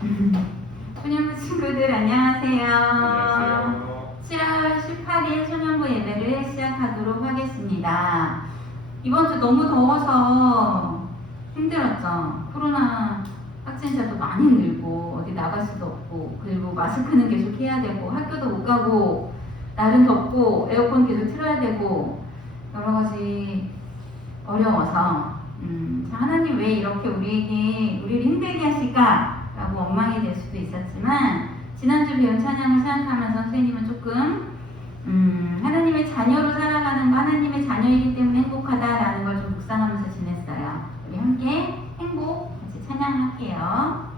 소년부 친구들 안녕하세요. 안녕하세요. 7월 18일 소년부 예배를 시작하도록 하겠습니다. 이번 주 너무 더워서 힘들었죠. 코로나 확진자도 많이 늘고 어디 나갈 수도 없고, 그리고 마스크는 계속 해야 되고, 학교도 못 가고, 날은 덥고 에어컨 계속 틀어야 되고, 여러 가지 어려워서 하나님 왜 이렇게 우리를 힘들게 하실까? 라고 원망이 될 수도 있었지만, 지난주 배운 찬양을 생각하면서 선생님은 조금 하나님의 자녀로 살아가는 거, 하나님의 자녀이기 때문에 행복하다라는 걸 좀 묵상하면서 지냈어요. 우리 함께 행복 같이 찬양할게요.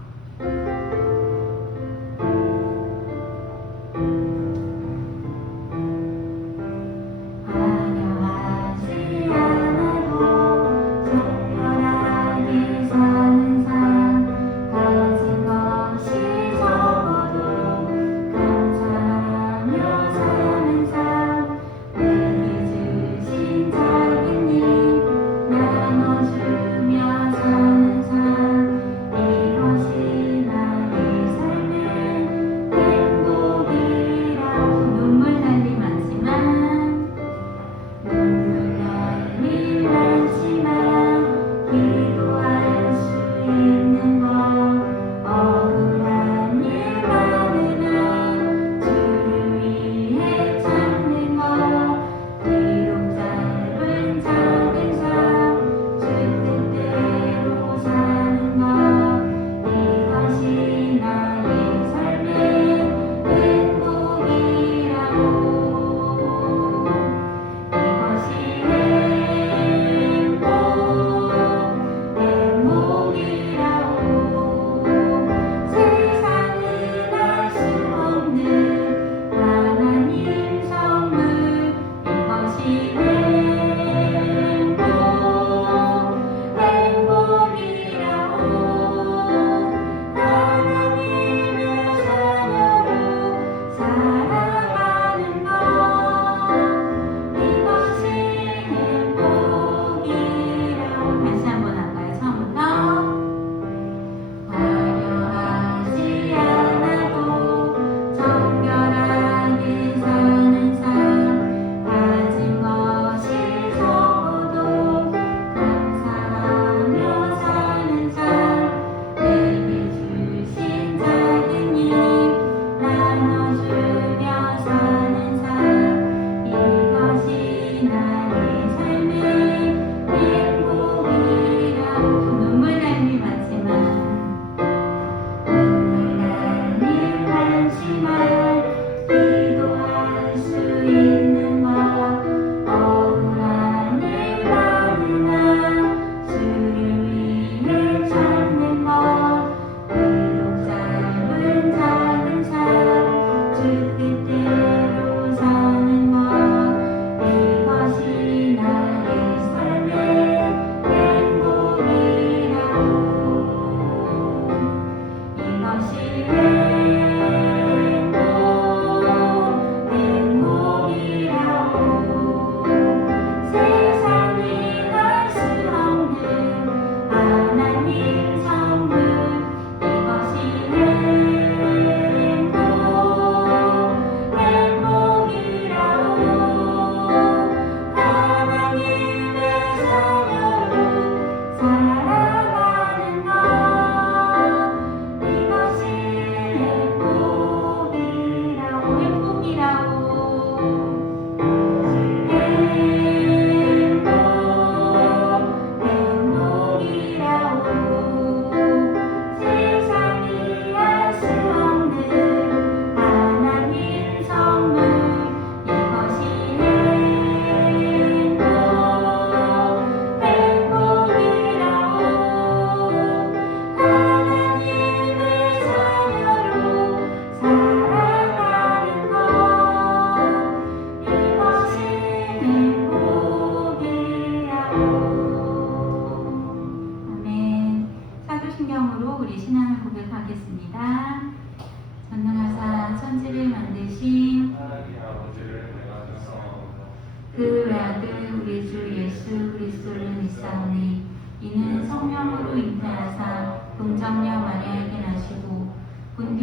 그 외아들 우리 주 예수 그리스도를 믿사오니 이는 성령으로 잉태하사 동정녀 마리아에게 나시고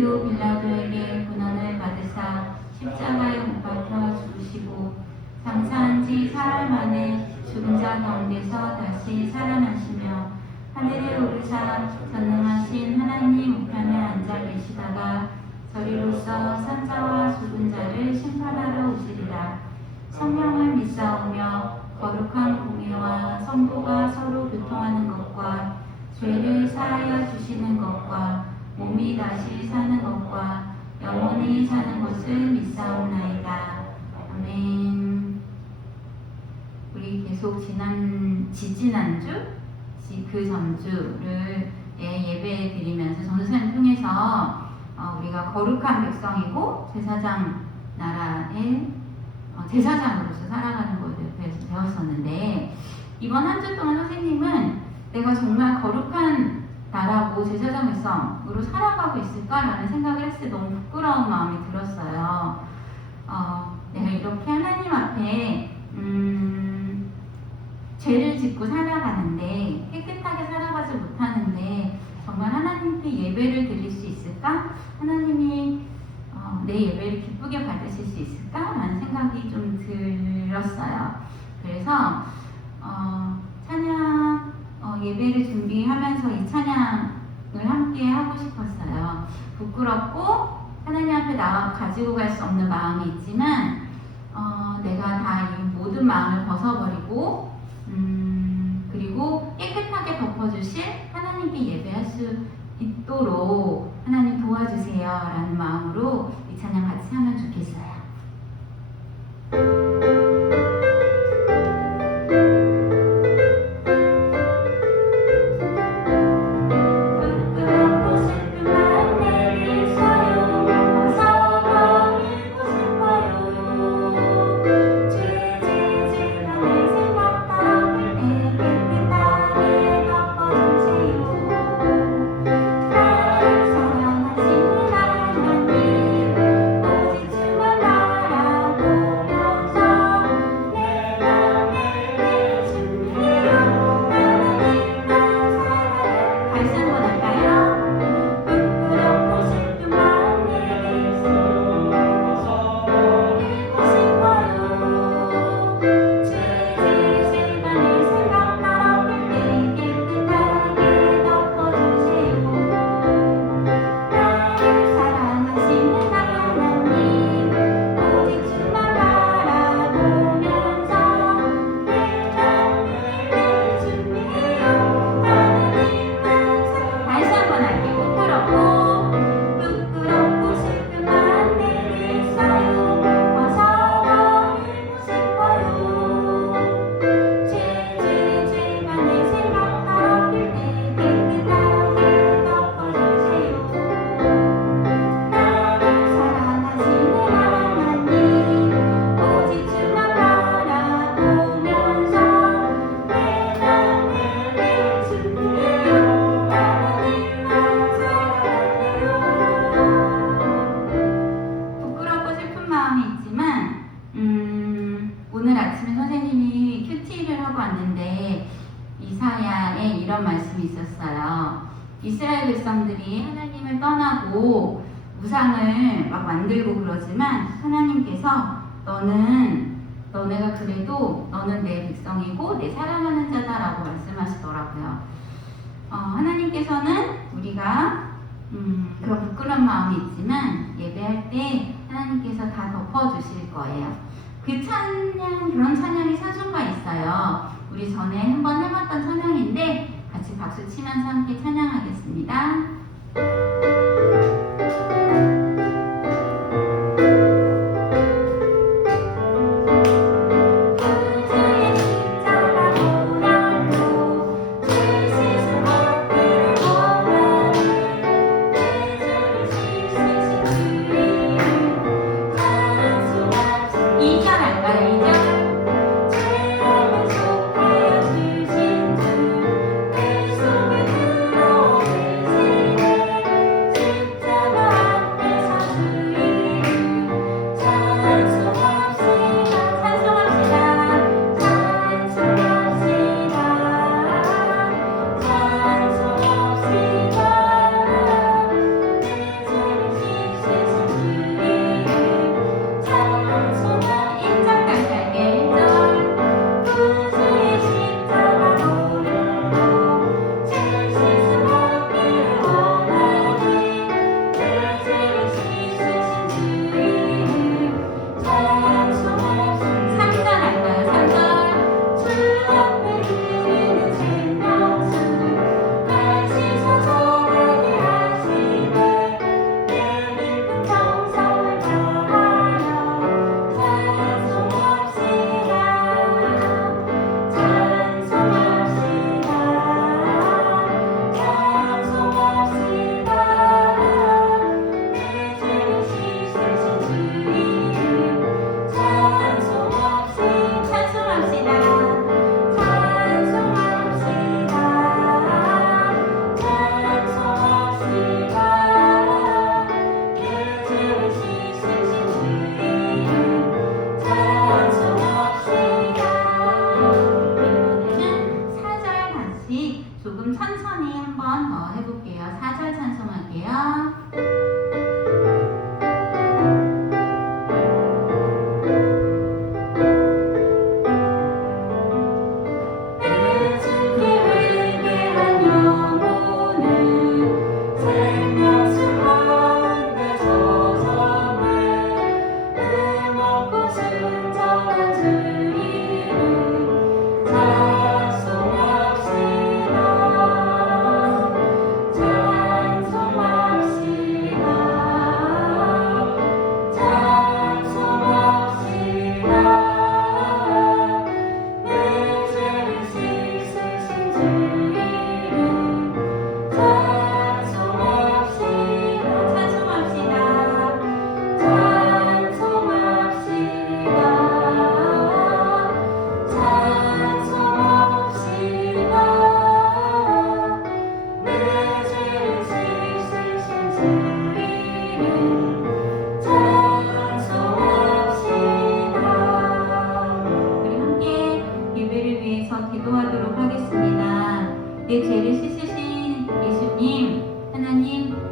본디오 빌라도에게 고난을 받으사 십자가에 못 박혀 죽으시고 장사한 지 사흘 만에 죽은 자 가운데서 다시 살아나시며 하늘에 오르사 전능하신 하나님 우편에 앉아 계시다가 저리로서 산자와 죽은 자를 심판하러 오시리라. 성령을 믿사오며 거룩한 공예와 성도가 서로 교통하는 것과 죄를 사하여 주시는 것과 몸이 다시 사는 것과 영원히 사는 것을 믿사옵나이다. 아멘. 우리 계속 지지난주 그 전주를 예배 드리면서 전도사님 통해서 우리가 거룩한 백성이고 제사장 나라의 제사장으로서 살아가는 것에 대해서 배웠었는데, 이번 한 주 동안 선생님은 내가 정말 거룩한 나라고 제사장 백성으로 살아가고 있을까라는 생각을 했을 때 너무 부끄러운 마음이 들었어요. 내가 이렇게 하나님 앞에 죄를 짓고 살아가는데, 깨끗하게 살아가지 못하는데 정말 하나님께 예배를 드릴 수 있을까? 하나님이 내 예배를 기쁘게 받으실 수 있을까? 라는 생각이 좀 들었어요. 그래서 찬양 예배를 준비하면서 이 찬양을 함께 하고 싶었어요. 부끄럽고 하나님 앞에 나와 가지고 갈 수 없는 마음이 있지만 내가 다 이 모든 마음을 벗어버리고 그리고 깨끗하게 덮어주실 하나님께 예배할 수 있도록 하나님 도와주세요 라는 마음으로 이 찬양 같이 하면 좋겠어요. 오늘 아침에 선생님이 큐티를 하고 왔는데 이사야에 이런 말씀이 있었어요. 이스라엘 백성들이 하나님을 떠나고 우상을 막 만들고 그러지만 하나님께서 너네가 그래도 너는 내 백성이고 내 사랑하는 자다라고 말씀하시더라고요. 하나님께서는 우리가 그런 부끄러운 마음이 있지만 예배할 때 하나님께서 다 덮어주실 거예요. 그런 찬양이 찬송가 있어요. 우리 전에 한번 해봤던 찬양인데 같이 박수 치면서 함께 찬양하겠습니다.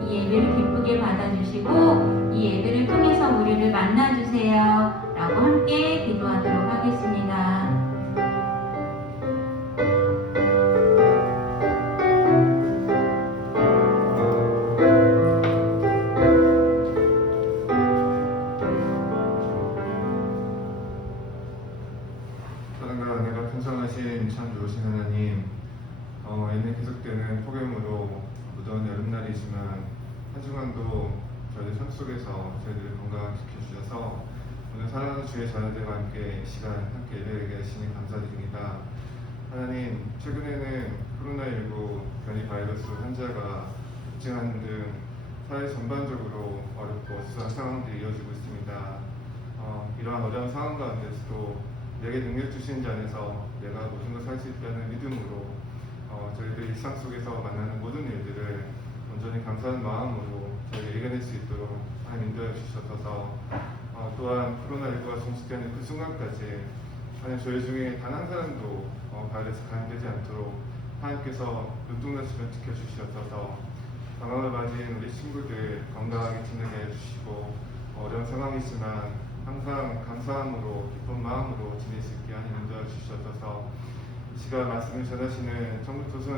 이 예배를 기쁘게 받아주시고 이 예배를 통해서 우리를 만나주세요 라고 함께 기도하도록 하겠습니다. 사랑과 은혜가 풍성하신 참 좋으신 하나님, 매년 계속되는 폭염으로 무더운 여름날이지만 한 주간도 저희들 삶 속에서 저희들을 건강시켜 주셔서 오늘 사랑하는 주의 자녀들과 함께 이 시간 함께 예배하게 하시니 감사드립니다. 하나님, 최근에는 코로나19 변이 바이러스 환자가 급증하는 등 사회 전반적으로 어렵고 어수선한 상황들이 이어지고 있습니다. 이러한 어려운 상황 가운데서도 내게 능력 주신 자 안에서 내가 모든 것을 할 수 있다는 믿음으로 저희들 일상 속에서 만나는 모든 일들을 온전히 감사하는 마음으로 저희가 이겨낼 수 있도록 하나님 인도해 주셔서 또한 코로나19가 종식되는 그 순간까지 하나님 저희 중에 단 한 사람도 바이러스 감염되지 않도록 하나님께서 눈동자처럼 지켜주셔서 방황을 맞은 우리 친구들 건강하게 지내게 해주시고 어려운 상황이지만 항상 감사함으로 기쁜 마음으로 지낼 수 있게 하나님 인도해 주셔서 이 시간 말씀을 전하시는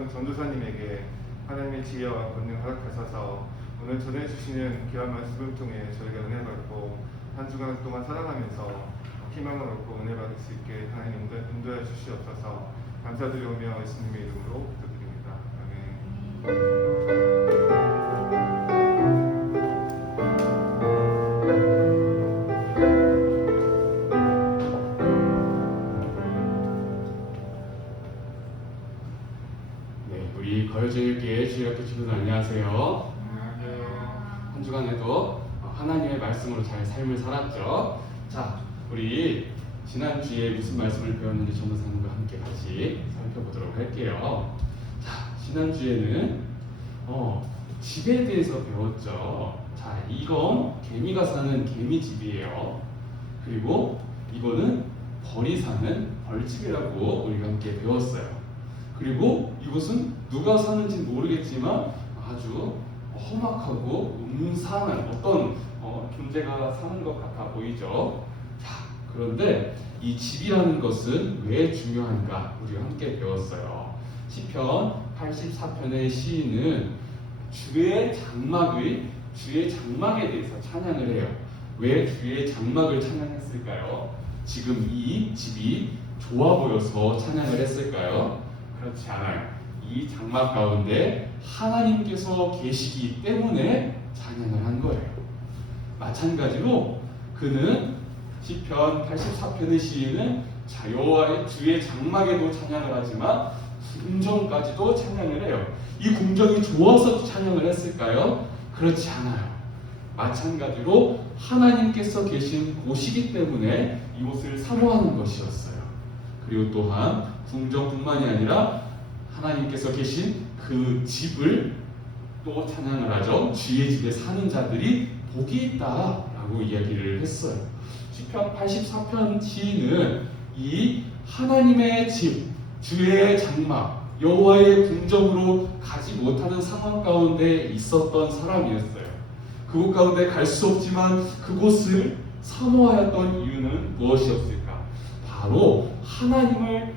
전도사님에게 하나님의 지혜와 권능 허락하셔서 오늘 전해주시는 귀한 말씀을 통해 저희가 은혜 받고 한 주간 동안 살아가면서 희망을 얻고 은혜 받을 수 있게 하나님 인도해 주시옵소서. 감사드리오며 예수님의 이름으로 기도드립니다. 아멘. 우리 거여제일교회 주일학교 친구들 안녕하세요. 한 주간에도 하나님의 말씀으로 잘 삶을 살았죠. 자, 우리 지난주에 무슨 말씀을 배웠는지 전도사님과 함께 같이 살펴보도록 할게요. 자, 지난주에는 집에 대해서 배웠죠. 자, 이건 개미가 사는 개미집이에요. 그리고 이거는 벌이 사는 벌집이라고 우리가 함께 배웠어요. 그리고 이곳은 누가 사는지 모르겠지만 아주 험악하고 음산한 어떤 존재가 사는 것 같아 보이죠. 자, 그런데 이 집이라는 것은 왜 중요한가 우리가 함께 배웠어요. 시편 84편의 시인은 주의 장막에 대해서 찬양을 해요. 왜 주의 장막을 찬양했을까요? 지금 이 집이 좋아 보여서 찬양을 했을까요? 그렇지 않아요. 이 장막 가운데 하나님께서 계시기 때문에 찬양을 한 거예요. 마찬가지로 그는 시편 84편의 시인은 여호와의 주의 장막에도 찬양을 하지만 궁정까지도 찬양을 해요. 이 궁정이 좋아서 찬양을 했을까요? 그렇지 않아요. 마찬가지로 하나님께서 계신 곳이기 때문에 이곳을 사모하는 것이었어요. 그리고 또한 궁정뿐만이 아니라 하나님께서 계신 그 집을 또 찬양을 하죠. 주의 집에 사는 자들이 복이 있다라고 이야기를 했어요. 시편 84편 시인은 이 하나님의 집, 주의 장막, 여호와의 궁정으로 가지 못하는 상황 가운데 있었던 사람이었어요. 그곳 가운데 갈 수 없지만 그곳을 사모하였던 이유는 무엇이었을까? 바로 하나님을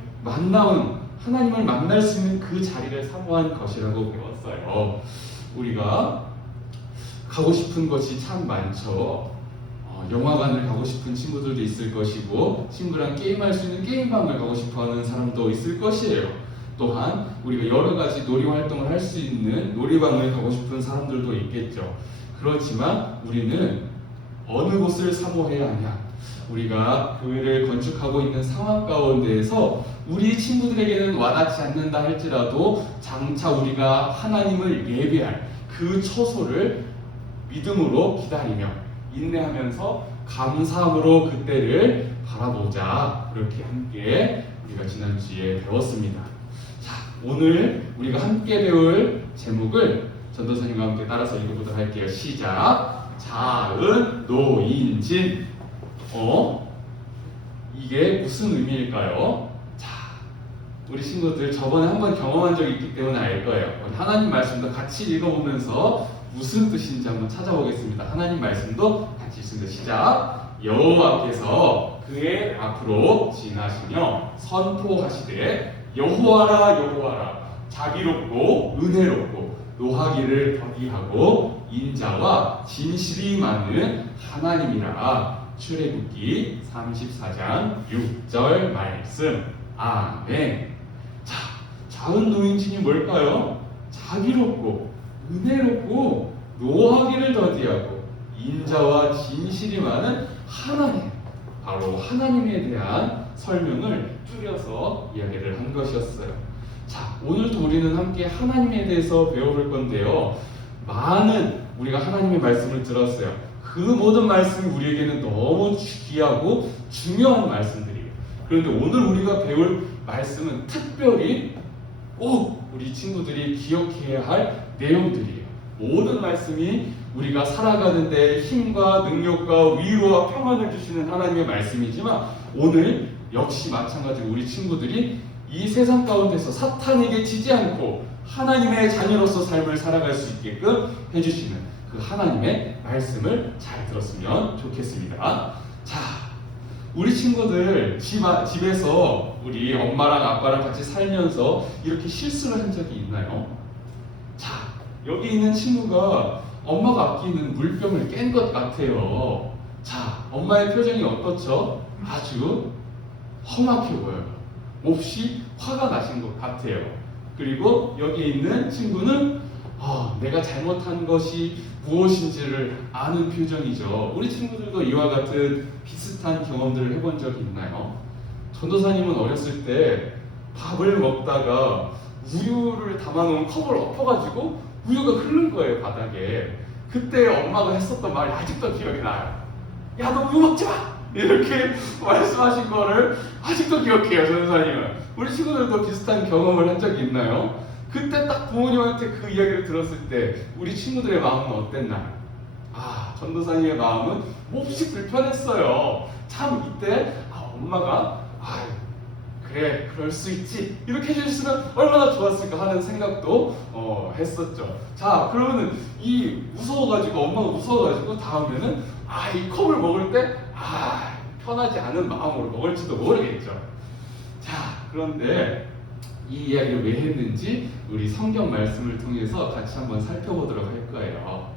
만날 수 있는 그 자리를 사모한 것이라고 배웠어요. 우리가 가고 싶은 것이 참 많죠. 영화관을 가고 싶은 친구들도 있을 것이고, 친구랑 게임할 수 있는 게임방을 가고 싶어하는 사람도 있을 것이에요. 또한 우리가 여러 가지 놀이 활동을 할 수 있는 놀이방을 가고 싶은 사람들도 있겠죠. 그렇지만 우리는 어느 곳을 사모해야 하냐? 우리가 교회를 건축하고 있는 상황 가운데에서 우리 친구들에게는 와닿지 않는다 할지라도 장차 우리가 하나님을 예배할 그 처소를 믿음으로 기다리며 인내하면서 감사함으로 그때를 바라보자. 그렇게 함께 우리가 지난주에 배웠습니다. 자, 오늘 우리가 함께 배울 제목을 전도사님과 함께 따라서 읽어보도록 할게요. 시작. 자은 노인진. 이게 무슨 의미일까요? 자, 우리 친구들 저번에 한번 경험한 적이 있기 때문에 알 거예요. 하나님 말씀도 같이 읽어보면서 무슨 뜻인지 한번 찾아보겠습니다. 하나님 말씀도 같이 읽습니다. 시작. 여호와께서 그의 앞으로 지나시며 선포하시되 여호와라 여호와라 자비롭고 은혜롭고 노하기를 더디하고 인자와 진실이 많은 하나님이라. 출애굽기 34장 6절 말씀. 아멘. 자, 자은 노인진이 뭘까요? 자비롭고 은혜롭고 노하기를 더디하고 인자와 진실이 많은 하나님, 바로 하나님에 대한 설명을 줄여서 이야기를 한 것이었어요. 자, 오늘도 우리는 함께 하나님에 대해서 배워볼 건데요. 많은 우리가 하나님의 말씀을 들었어요. 그 모든 말씀이 우리에게는 너무 귀하고 중요한 말씀들이에요. 그런데 오늘 우리가 배울 말씀은 특별히 꼭 우리 친구들이 기억해야 할 내용들이에요. 모든 말씀이 우리가 살아가는데 힘과 능력과 위로와 평안을 주시는 하나님의 말씀이지만 오늘 역시 마찬가지로 우리 친구들이 이 세상 가운데서 사탄에게 지지 않고 하나님의 자녀로서 삶을 살아갈 수 있게끔 해주시는 그 하나님의 말씀을 잘 들었으면 좋겠습니다. 자, 우리 친구들 집에서 우리 엄마랑 아빠랑 같이 살면서 이렇게 실수를 한 적이 있나요? 자, 여기 있는 친구가 엄마가 아끼는 물병을 깬 것 같아요. 자, 엄마의 표정이 어떻죠? 아주 험악해 보여요. 몹시 화가 나신 것 같아요. 그리고 여기 있는 친구는 내가 잘못한 것이 무엇인지를 아는 표정이죠. 우리 친구들도 이와 같은 비슷한 경험들을 해본 적이 있나요? 전도사님은 어렸을 때 밥을 먹다가 우유를 담아놓은 컵을 엎어가지고 우유가 흐른 거예요, 바닥에. 그때 엄마가 했었던 말이 아직도 기억이 나요. 야, 너 우유 먹지 마! 이렇게 말씀하신 거를 아직도 기억해요, 전도사님은. 우리 친구들도 비슷한 경험을 한 적이 있나요? 그때 딱 부모님한테 그 이야기를 들었을 때 우리 친구들의 마음은 어땠나요? 전도사님의 마음은 몹시 불편했어요. 참 이때 엄마가 그래, 그럴 수 있지, 이렇게 해주셨으면 얼마나 좋았을까 하는 생각도 했었죠. 자, 그러면은 이 무서워가지고, 엄마가 무서워가지고 다음에는 이 컵을 먹을 때 편하지 않은 마음으로 먹을지도 모르겠죠. 자, 그런데 이 이야기를 왜 했는지 우리 성경 말씀을 통해서 같이 한번 살펴보도록 할 거예요.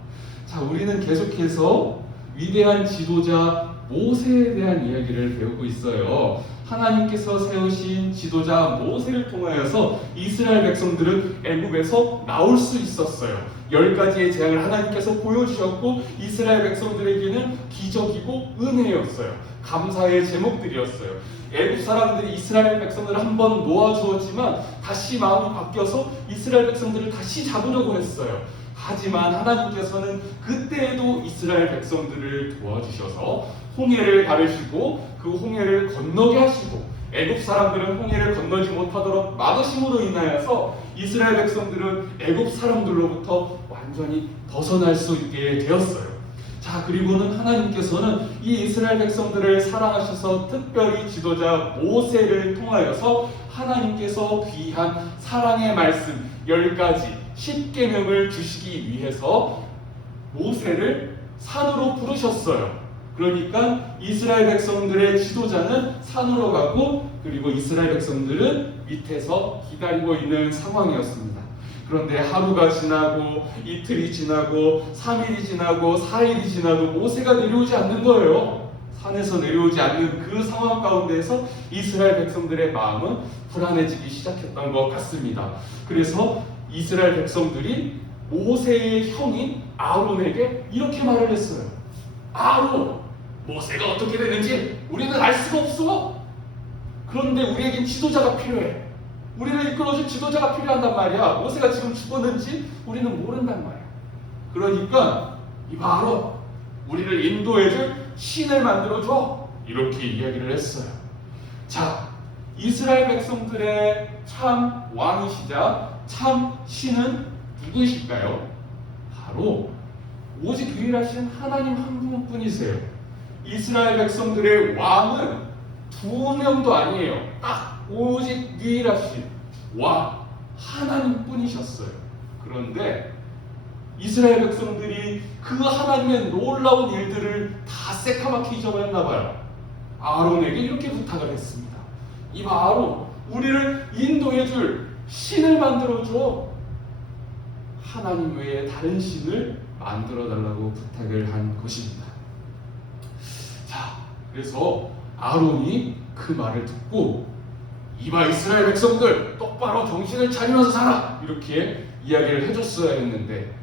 자, 우리는 계속해서 위대한 지도자 모세에 대한 이야기를 배우고 있어요. 하나님께서 세우신 지도자 모세를 통하여서 이스라엘 백성들은 애굽에서 나올 수 있었어요. 10가지의 재앙을 하나님께서 보여주셨고 이스라엘 백성들에게는 기적이고 은혜였어요. 감사의 제목들이었어요. 애굽 사람들이 이스라엘 백성들을 한번 놓아주었지만 다시 마음이 바뀌어서 이스라엘 백성들을 다시 잡으려고 했어요. 하지만 하나님께서는 그때에도 이스라엘 백성들을 도와주셔서 홍해를 가르시고 그 홍해를 건너게 하시고 애굽 사람들은 홍해를 건너지 못하도록 막으심으로 인하여서 이스라엘 백성들은 애굽 사람들로부터 완전히 벗어날 수 있게 되었어요. 자, 그리고는 하나님께서는 이 이스라엘 백성들을 사랑하셔서 특별히 지도자 모세를 통하여서 하나님께서 귀한 사랑의 말씀 10가지 10계명을 주시기 위해서 모세를 산으로 부르셨어요. 그러니까 이스라엘 백성들의 지도자는 산으로 가고 그리고 이스라엘 백성들은 밑에서 기다리고 있는 상황이었습니다. 그런데 하루가 지나고 이틀이 지나고 3일이 지나고 4일이 지나도 모세가 내려오지 않는 거예요. 산에서 내려오지 않는 그 상황 가운데에서 이스라엘 백성들의 마음은 불안해지기 시작했던 것 같습니다. 그래서 이스라엘 백성들이 모세의 형인 아론에게 이렇게 말을 했어요. 아론, 모세가 어떻게 되는지 우리는 알 수가 없어. 그런데 우리에겐 지도자가 필요해. 우리를 이끌어줄 지도자가 필요한단 말이야. 모세가 지금 죽었는지 우리는 모른단 말이야. 그러니까 이봐 아론, 우리를 인도해줄 신을 만들어줘. 이렇게 이야기를 했어요. 자, 이스라엘 백성들의 참 왕이시자 참 신은 누구이실까요? 바로 오직 유일하신 하나님 한 분뿐이세요. 이스라엘 백성들의 왕은 2명도 아니에요. 딱 오직 유일하신 왕 하나님뿐이셨어요. 그런데 이스라엘 백성들이 그 하나님의 놀라운 일들을 다 새카맣게 잊어버렸나 봐요. 아론에게 이렇게 부탁을 했습니다. 이봐 아론, 우리를 인도해줄 신을 만들어줘. 하나님 외에 다른 신을 만들어달라고 부탁을 한 것입니다. 자, 그래서 아론이 그 말을 듣고 이봐 이스라엘 백성들 똑바로 정신을 차리면서 살아, 이렇게 이야기를 해줬어야 했는데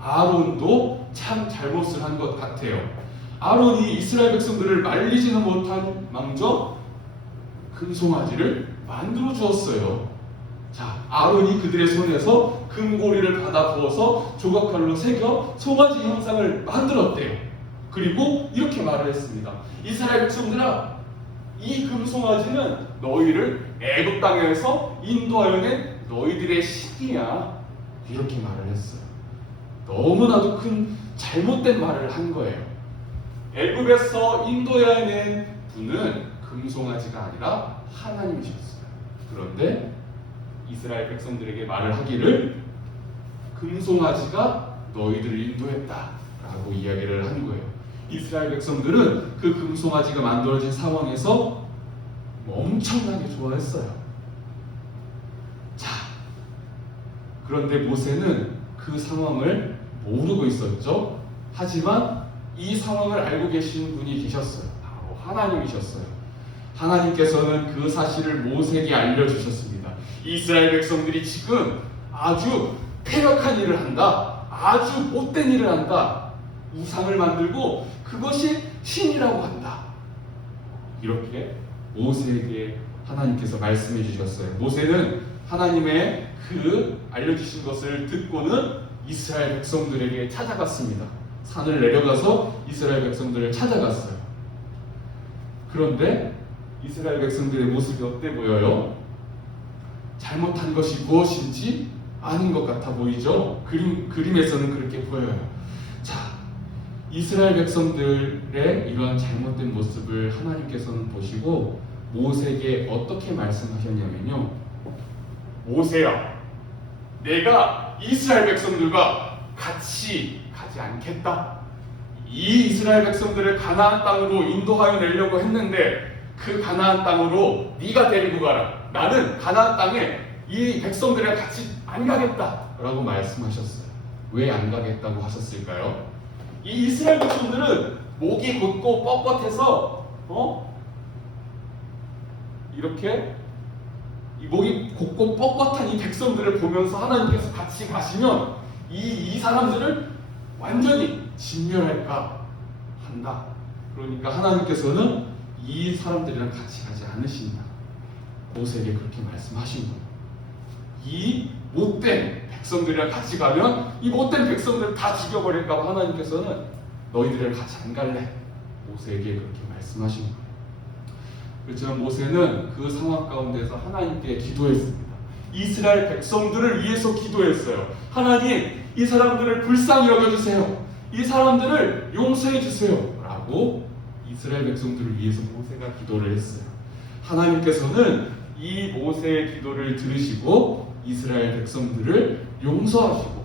아론도 참 잘못을 한 것 같아요. 아론이 이스라엘 백성들을 말리지는 못한 망정 금송아지를 만들어 주었어요. 자, 아론이 그들의 손에서 금고리를 받아 부어서 조각칼로 새겨 송아지 형상을 만들었대요. 그리고 이렇게 말을 했습니다. 이스라엘 백성들아, 이 금송아지는 너희를 애굽 땅에서 인도하여 낸 너희들의 신이야. 이렇게 말을 했어요. 너무나도 큰 잘못된 말을 한 거예요. 애굽에서 인도하여 낸 분은 금송아지가 아니라 하나님이셨어요. 그런데 이스라엘 백성들에게 말을 하기를 금송아지가 너희들을 인도했다 라고 이야기를 한 거예요. 이스라엘 백성들은 그 금송아지가 만들어진 상황에서 엄청나게 좋아했어요. 자, 그런데 모세는 그 상황을 모르고 있었죠. 하지만 이 상황을 알고 계신 분이 계셨어요. 바로 하나님이셨어요. 하나님께서는 그 사실을 모세에게 알려주셨습니다. 이스라엘 백성들이 지금 아주 패역한 일을 한다. 아주 못된 일을 한다. 우상을 만들고 그것이 신이라고 한다. 이렇게 모세에게 하나님께서 말씀해 주셨어요. 모세는 하나님의 그 알려주신 것을 듣고는 이스라엘 백성들에게 찾아갔습니다. 산을 내려가서 이스라엘 백성들을 찾아갔어요. 그런데 이스라엘 백성들의 모습이 어때 보여요? 잘못한 것이 무엇인지 아닌 것 같아 보이죠? 그림에서는 그렇게 보여요. 자, 이스라엘 백성들의 이러한 잘못된 모습을 하나님께서는 보시고 모세에게 어떻게 말씀하셨냐면요. 모세야, 내가 이스라엘 백성들과 같이 가지 않겠다. 이 이스라엘 백성들을 가나안 땅으로 인도하여 내려고 했는데 그 가나안 땅으로 네가 데리고 가라. 나는 가나안 땅에 이 백성들이랑 같이 안 가겠다 라고 말씀하셨어요. 왜 안 가겠다고 하셨을까요? 이 이스라엘 백성들은 목이 곧고 뻣뻣해서 이렇게 이 목이 곧고 뻣뻣한 이 백성들을 보면서 하나님께서 같이 가시면 이 사람들을 완전히 진멸할까 한다. 그러니까 하나님께서는 이 사람들이랑 같이 가지 않으신다. 모세에게 그렇게 말씀하신 거예요. 이 못된 백성들이랑 같이 가면 이 못된 백성들 다 죽여버릴까 봐 하나님께서는 너희들이랑 같이 안 갈래. 모세에게 그렇게 말씀하신 거예요. 그렇지만 모세는 그 상황 가운데서 하나님께 기도했습니다. 이스라엘 백성들을 위해서 기도했어요. 하나님, 이 사람들을 불쌍히 여겨주세요. 이 사람들을 용서해 주세요. 라고 이스라엘 백성들을 위해서 모세가 기도를 했어요. 하나님께서는 이 모세의 기도를 들으시고 이스라엘 백성들을 용서하시고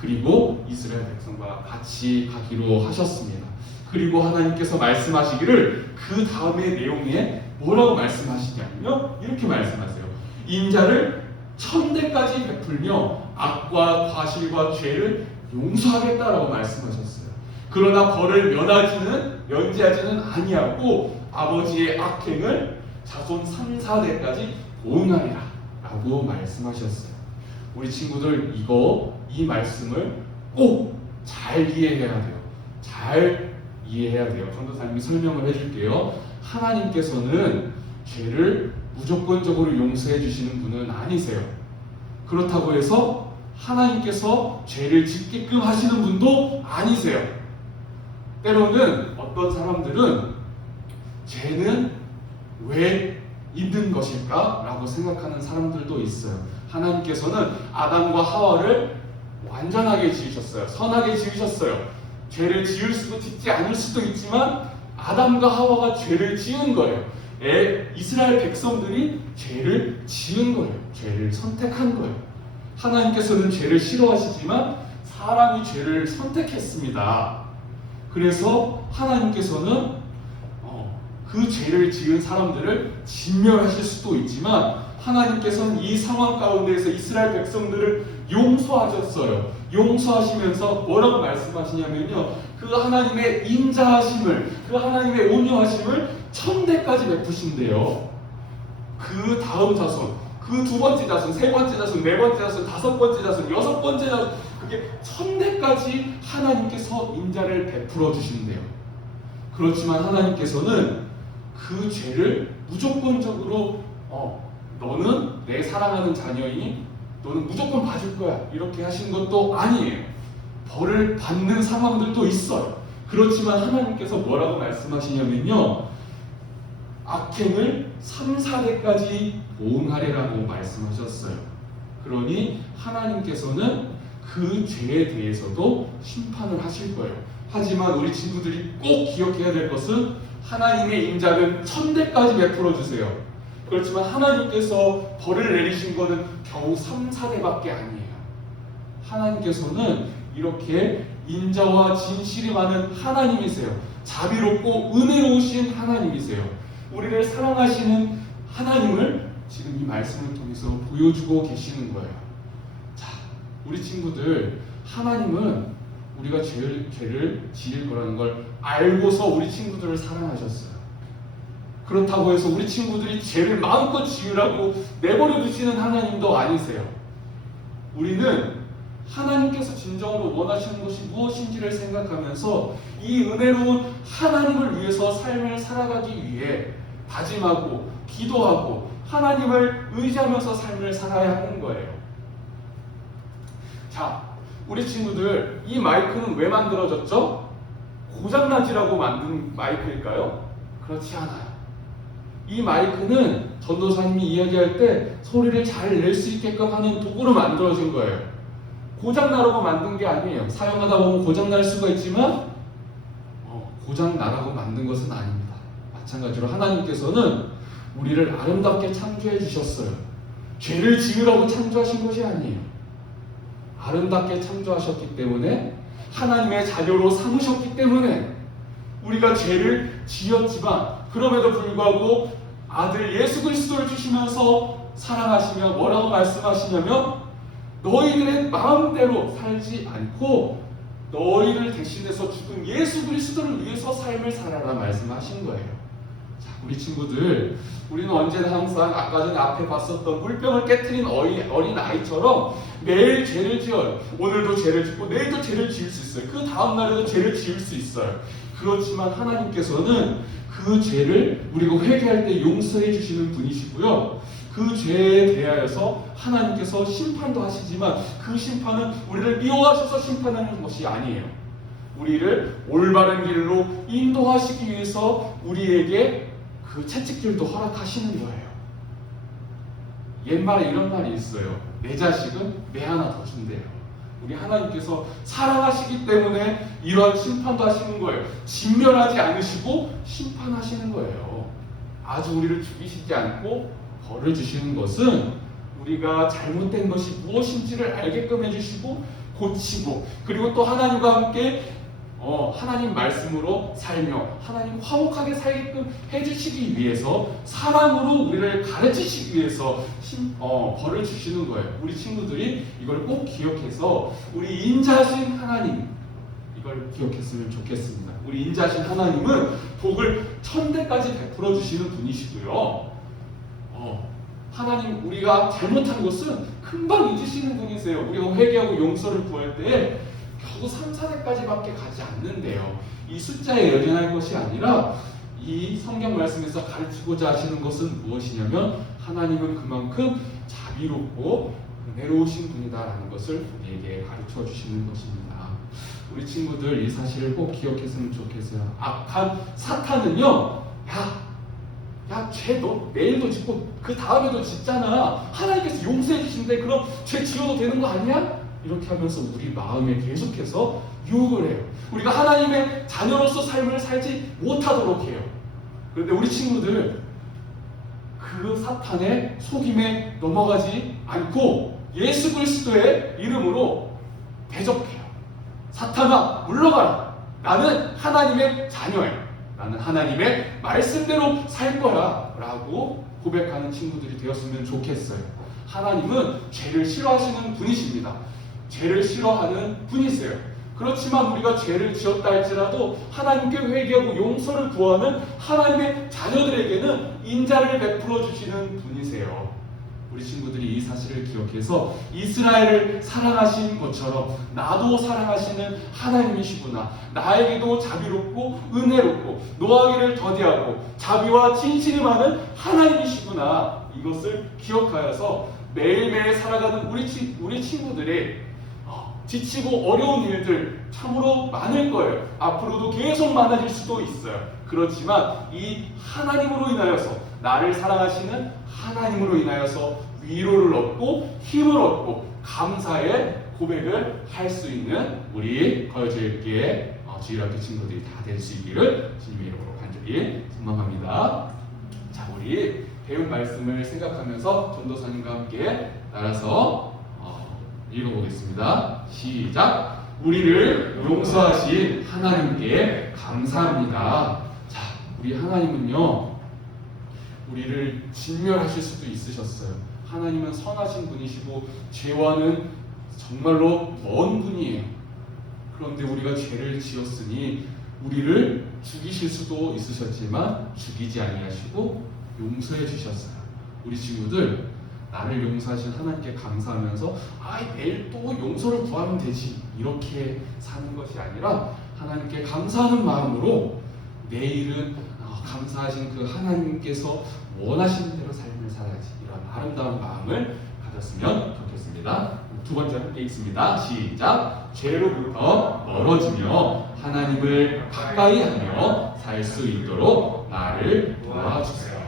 그리고 이스라엘 백성과 같이 가기로 하셨습니다. 그리고 하나님께서 말씀하시기를 그 다음의 내용에 뭐라고 말씀하시냐면요, 이렇게 말씀하세요. 인자를 1000대까지 베풀며 악과 과실과 죄를 용서하겠다라고 말씀하셨어요. 그러나 벌을 면제하지는 아니하고 아버지의 악행을 자손 3, 4대까지 보응하리라 라고 말씀하셨어요. 우리 친구들 이 말씀을 꼭 잘 이해해야 돼요. 잘 이해해야 돼요. 전도사님이 설명을 해줄게요. 하나님께서는 죄를 무조건적으로 용서해 주시는 분은 아니세요. 그렇다고 해서 하나님께서 죄를 짓게끔 하시는 분도 아니세요. 때로는 어떤 사람들은 죄는 왜 있는 것일까? 라고 생각하는 사람들도 있어요. 하나님께서는 아담과 하와를 완전하게 지으셨어요. 선하게 지으셨어요. 죄를 지을 수도 짓지 않을 수도 있지만 아담과 하와가 죄를 지은 거예요. 이스라엘 백성들이 죄를 지은 거예요. 죄를 선택한 거예요. 하나님께서는 죄를 싫어하시지만 사람이 죄를 선택했습니다. 그래서 하나님께서는 그 죄를 지은 사람들을 진멸하실 수도 있지만 하나님께서는 이 상황 가운데에서 이스라엘 백성들을 용서하셨어요. 용서하시면서 뭐라고 말씀하시냐면요, 그 하나님의 인자하심을, 그 하나님의 온유하심을 천대까지 베푸신대요. 그 다음 자손, 그 두 번째 자손, 세 번째 자손, 네 번째 자손, 다섯 번째 자손, 여섯 번째 자손, 그게 천대까지 하나님께서 인자를 베풀어 주신대요. 그렇지만 하나님께서는 그 죄를 무조건적으로 너는 내 사랑하는 자녀이니 너는 무조건 봐줄 거야, 이렇게 하신 것도 아니에요. 벌을 받는 상황들도 있어요. 그렇지만 하나님께서 뭐라고 말씀하시냐면요, 악행을 3, 4대까지 보응하리라고 말씀하셨어요. 그러니 하나님께서는 그 죄에 대해서도 심판을 하실 거예요. 하지만 우리 친구들이 꼭 기억해야 될 것은 하나님의 인자는 천대까지 베풀어 주세요. 그렇지만 하나님께서 벌을 내리신 것은 겨우 3, 4대밖에 아니에요. 하나님께서는 이렇게 인자와 진실이 많은 하나님이세요. 자비롭고 은혜로우신 하나님이세요. 우리를 사랑하시는 하나님을 지금 이 말씀을 통해서 보여주고 계시는 거예요. 자, 우리 친구들, 하나님은 우리가 죄를 지을 거라는 걸 알고서 우리 친구들을 사랑하셨어요. 그렇다고 해서 우리 친구들이 죄를 마음껏 지으라고 내버려 두시는 하나님도 아니세요. 우리는 하나님께서 진정으로 원하시는 것이 무엇인지를 생각하면서 이 은혜로운 하나님을 위해서 삶을 살아가기 위해 다짐하고 기도하고 하나님을 의지하면서 삶을 살아야 하는 거예요. 자, 우리 친구들, 이 마이크는 왜 만들어졌죠? 고장나지라고 만든 마이크일까요? 그렇지 않아요. 이 마이크는 전도사님이 이야기할 때 소리를 잘 낼 수 있게끔 하는 도구로 만들어진 거예요. 고장나라고 만든 게 아니에요. 사용하다 보면 고장날 수가 있지만 고장나라고 만든 것은 아닙니다. 마찬가지로 하나님께서는 우리를 아름답게 창조해 주셨어요. 죄를 지으라고 창조하신 것이 아니에요. 아름답게 창조하셨기 때문에, 하나님의 자녀로 삼으셨기 때문에 우리가 죄를 지었지만 그럼에도 불구하고 아들 예수 그리스도를 주시면서 사랑하시며 뭐라고 말씀하시냐면, 너희들의 마음대로 살지 않고 너희를 대신해서 죽은 예수 그리스도를 위해서 삶을 살아라 말씀하신 거예요. 자, 우리 친구들, 우리는 언제나 항상 아까 전에 앞에 봤었던 물병을 깨트린 어린 아이처럼 매일 죄를 지어요. 오늘도 죄를 짓고 내일도 죄를 지을 수 있어요. 그 다음 날에도 죄를 지을 수 있어요. 그렇지만 하나님께서는 그 죄를 우리가 회개할 때 용서해 주시는 분이시고요, 그 죄에 대하여서 하나님께서 심판도 하시지만 그 심판은 우리를 미워하셔서 심판하는 것이 아니에요. 우리를 올바른 길로 인도하시기 위해서 우리에게 그 채찍질도 허락하시는 거예요. 옛말에 이런 말이 있어요. 내 자식은 매 하나 더 준대요. 우리 하나님께서 사랑하시기 때문에 이러한 심판도 하시는 거예요. 진멸하지 않으시고 심판하시는 거예요. 아주 우리를 죽이시지 않고 벌을 주시는 것은 우리가 잘못된 것이 무엇인지를 알게끔 해주시고 고치고, 그리고 또 하나님과 함께 하나님 말씀으로 살며 하나님 화목하게 살게끔 해주시기 위해서, 사랑으로 우리를 가르치시기 위해서 벌을 주시는 거예요. 우리 친구들이 이걸 꼭 기억해서 우리 인자하신 하나님, 이걸 기억했으면 좋겠습니다. 우리 인자하신 하나님은 복을 천대까지 베풀어 주시는 분이시고요, 하나님, 우리가 잘못한 것은 금방 잊으시는 분이세요. 우리가 회개하고 용서를 구할 때 겨우 3, 4대까지밖에 가지 않는데요. 이 숫자에 연연할 것이 아니라 이 성경 말씀에서 가르치고자 하시는 것은 무엇이냐면, 하나님은 그만큼 자비롭고 은혜로우신 분이다라는 것을 우리에게 가르쳐 주시는 것입니다. 우리 친구들, 이 사실을 꼭 기억했으면 좋겠어요. 악한 사탄은요, 죄 너 내일도 짓고 그 다음에도 짓잖아. 하나님께서 용서해 주신대. 그럼 죄 지어도 되는 거 아니야? 이렇게 하면서 우리 마음에 계속해서 유혹을 해요. 우리가 하나님의 자녀로서 삶을 살지 못하도록 해요. 그런데 우리 친구들, 그 사탄의 속임에 넘어가지 않고 예수 그리스도의 이름으로 대적해요. 사탄아 물러가라. 나는 하나님의 자녀야. 나는 하나님의 말씀대로 살 거야 라고 고백하는 친구들이 되었으면 좋겠어요. 하나님은 죄를 싫어하시는 분이십니다. 죄를 싫어하는 분이세요. 그렇지만 우리가 죄를 지었다 할지라도 하나님께 회개하고 용서를 구하는 하나님의 자녀들에게는 인자를 베풀어 주시는 분이세요. 우리 친구들이 이 사실을 기억해서 이스라엘을 사랑하신 것처럼 나도 사랑하시는 하나님이시구나. 나에게도 자비롭고 은혜롭고 노하기를 더디하고 자비와 진실이 많은 하나님이시구나. 이것을 기억하여서 매일매일 살아가는 우리 친구들이 지치고 어려운 일들 참으로 많을 거예요. 앞으로도 계속 많아질 수도 있어요. 그렇지만 이 하나님으로 인하여서 나를 사랑하시는 하나님으로 인하여서 위로를 얻고 힘을 얻고 감사의 고백을 할 수 있는 우리 거여주일교회 주일학교 친구들이 다 될 수 있기를 주님의 이름으로 간절히 소망합니다. 자, 우리 배운 말씀을 생각하면서 전도사님과 함께 따라서 읽어보겠습니다. 시작. 우리를 용서하신 하나님께 감사합니다. 자, 우리 하나님은요, 우리를 진멸하실 수도 있으셨어요. 하나님은 선하신 분이시고 죄와는 정말로 먼 분이에요. 그런데 우리가 죄를 지었으니 우리를 죽이실 수도 있으셨지만 죽이지 아니하시고 용서해 주셨어요. 우리 친구들, 나를 용서하신 하나님께 감사하면서 내일 또 용서를 구하면 되지 이렇게 사는 것이 아니라 하나님께 감사하는 마음으로 내일은 감사하신 그 하나님께서 원하시는 대로 삶을 살아야지, 이런 아름다운 마음을 가졌으면 좋겠습니다. 두 번째 함께 읽습니다. 시작. 죄로부터 멀어지며 하나님을 가까이 하며 살 수 있도록 나를 도와주세요.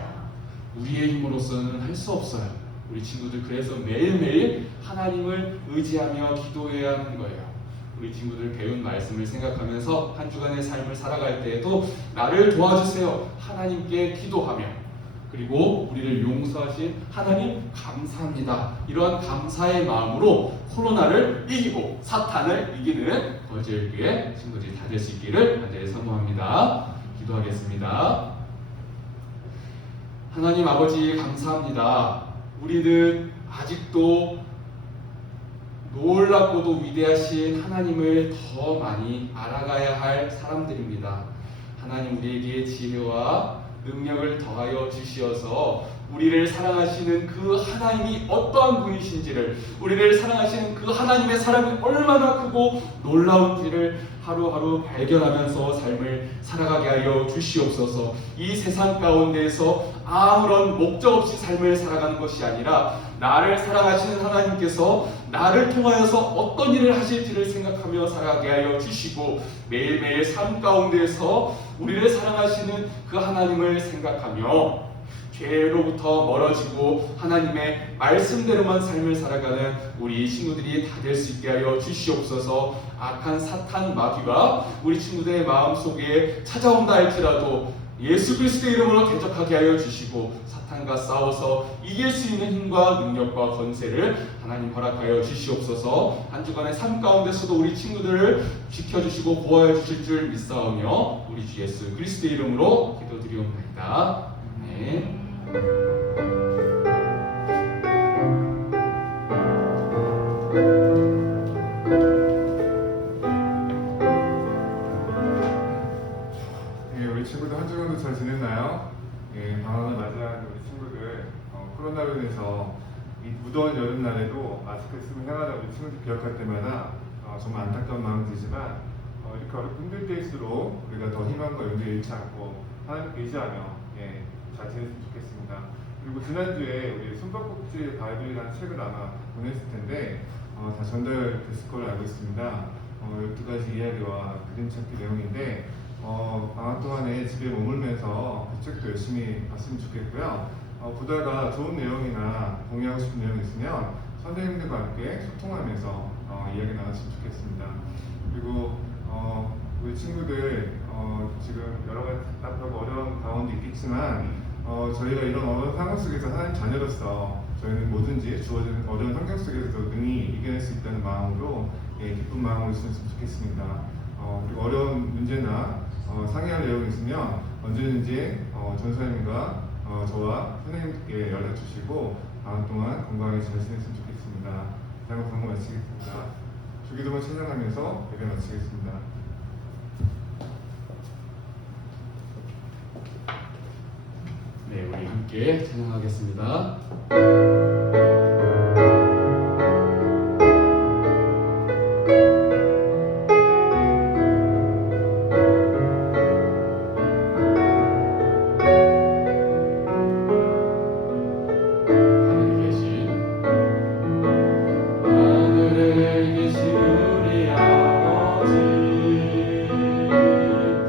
우리의 힘으로서는 할 수 없어요. 우리 친구들, 그래서 매일매일 하나님을 의지하며 기도해야 하는 거예요. 우리 친구들 배운 말씀을 생각하면서 한 주간의 삶을 살아갈 때에도 나를 도와주세요 하나님께 기도하며, 그리고 우리를 용서하신 하나님 감사합니다, 이러한 감사의 마음으로 코로나를 이기고 사탄을 이기는 거여주일교회 친구들이 다 될 수 있기를 간절히 사모합니다. 기도하겠습니다. 하나님 아버지 감사합니다. 우리는 아직도 놀랍고도 위대하신 하나님을 더 많이 알아가야 할 사람들입니다. 하나님, 우리에게 지혜와 능력을 더하여 주시어서 우리를 사랑하시는 그 하나님이 어떠한 분이신지를, 우리를 사랑하시는 그 하나님의 사랑이 얼마나 크고 놀라운지를 하루하루 발견하면서 삶을 살아가게 하여 주시옵소서. 이 세상 가운데에서 아무런 목적 없이 삶을 살아가는 것이 아니라 나를 사랑하시는 하나님께서 나를 통하여서 어떤 일을 하실지를 생각하며 살아가게 하여 주시고, 매일매일 삶 가운데에서 우리를 사랑하시는 그 하나님을 생각하며 죄로부터 멀어지고 하나님의 말씀대로만 삶을 살아가는 우리 친구들이 다 될 수 있게 하여 주시옵소서. 악한 사탄 마귀가 우리 친구들의 마음속에 찾아온다 할지라도 예수 그리스도의 이름으로 대적하게 하여 주시고, 사탄과 싸워서 이길 수 있는 힘과 능력과 권세를 하나님 허락하여 주시옵소서. 한 주간의 삶 가운데서도 우리 친구들을 지켜주시고 보호해 주실 줄 믿사오며 우리 주 예수 그리스도의 이름으로 기도드리옵나이다. 아멘. 우리 친구들 한 주간도 잘 지냈나요? 방학을 맞이하는 우리 친구들, 코로나로 인해서 이 무더운 여름날에도 마스크 쓰고 생활하는 우리 친구들 기억할 때마다 정말 안타까운 마음이 들지만, 이렇게 어렵고 힘들 때일수록 우리가 더 희망과 용기를 잃지 않고 하나님께 의지하며 잘 지냈으면 좋겠습니다. 그리고 지난주에 우리 숨바꼭질 바이블이라는 책을 아마 보냈을 텐데 다 전달됐을 걸로 알고 있습니다. 12가지 이야기와 그림찾기 내용인데 방학 동안에 집에 머물면서 그 책도 열심히 봤으면 좋겠고요. 보다가 좋은 내용이나 공유하고 싶은 내용이 있으면 선생님들과 함께 소통하면서 이야기 나눴으면 좋겠습니다. 그리고 우리 친구들 지금 여러 가지 답답하고 어려운 가운데 있겠지만 저희가 이런 어려운 상황 속에서 하나님 자녀로서 저희는 뭐든지 주어지는 어려운 환경 속에서도 능히 이겨낼 수 있다는 마음으로 기쁜 마음으로 있었으면 좋겠습니다. 그리고 어려운 문제나 상의할 내용이 있으면 언제든지 전사님과 저와 선생님께 연락 주시고 마음 동안 건강하게 잘 지냈으면 좋겠습니다. 다음 방송 마치겠습니다. 주기도문 찬양하면서 예배 마치겠습니다. 네, 우리 함께 찬양하겠습니다. 하늘에 계신 우리 아버지,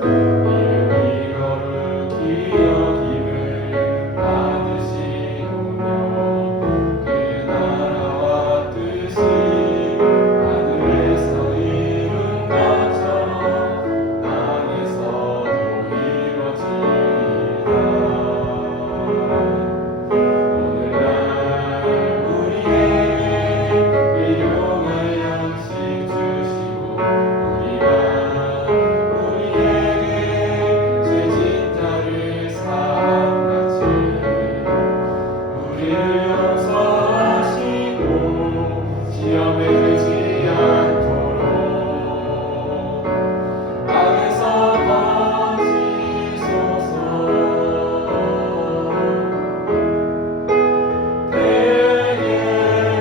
이름이 거룩히 여김을 받으시오며 그 나라와 뜻이 하늘에서 이룬 것처럼 땅에서도 이루어지이다. 오늘날 우리에게 일용할 양식 주시고 우리에게 죄진 자를 사함같이 우리를 용서하시고 시험에 들지 않도록 악에서 건지소서. 대개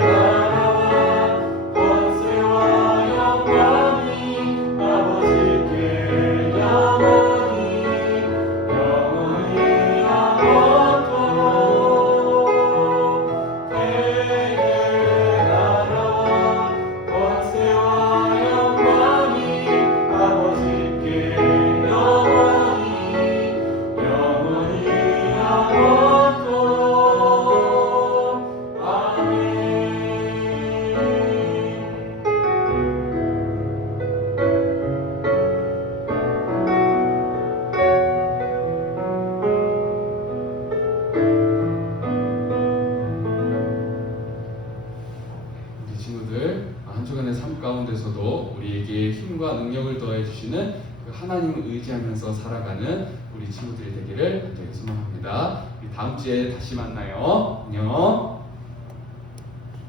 나라와 권세와 영광이 아버지께 영원히 영원토록. 대개 나라와 권세와 영광이 아버지께 영원히 영원토록. 아멘. 우리 친구들, 한 주간의 삶 가운데서도 우리에게 힘과 능력을 더해 주시는 그 하나님을 의지하면서 살아가는 우리 친구들이 되기를 간절히 소망합니다. 우리 다음 주에 다시 만나요. 안녕.